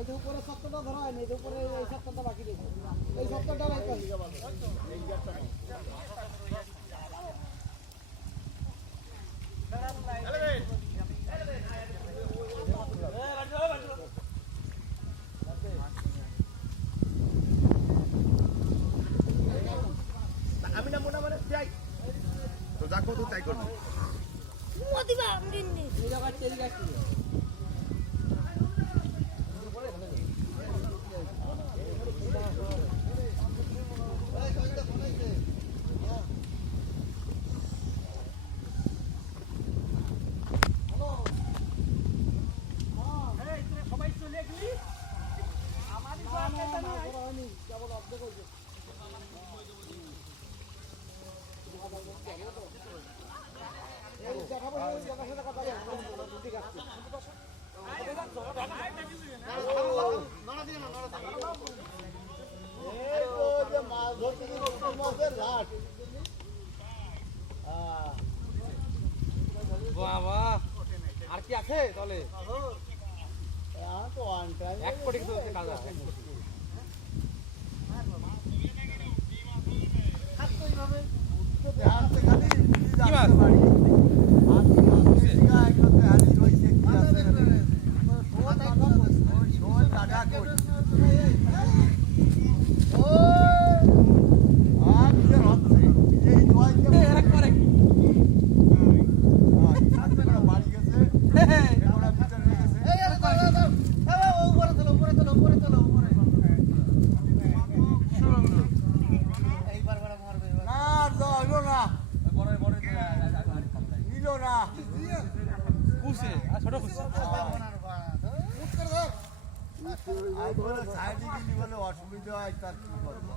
এই উপরে সপ্তাহটা ধরা হয়নি, এই উপরে এই সপ্তাহটা বাকি রয়েছে, এই সপ্তাহটা আমি না মনে মনে যাই তো যা করবো তাই করবো এই জায়গায় চেরি গাছ বাবা আর কি আছে তাহলে এক কোটি কিছু কাজ আছে কি মাছ ছোট অসুবিধা হয় তার কি করবো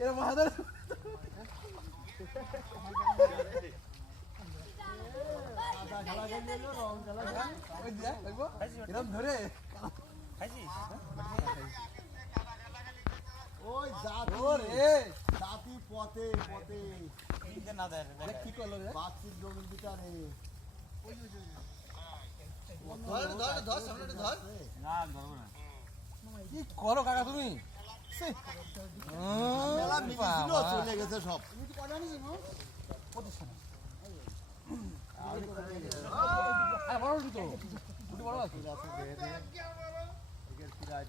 এরা মহাদার এরকম ধরে ওই জাতি পথে পথে কি করলো রে বাচ্চির জমির বিচারে কি করো কাকা তুমি চলে গেছে সব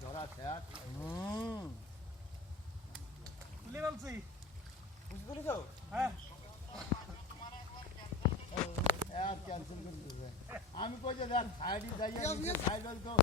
ধরা ঠ্যাট আমি কই যে দেখ সাইড যাই সাইড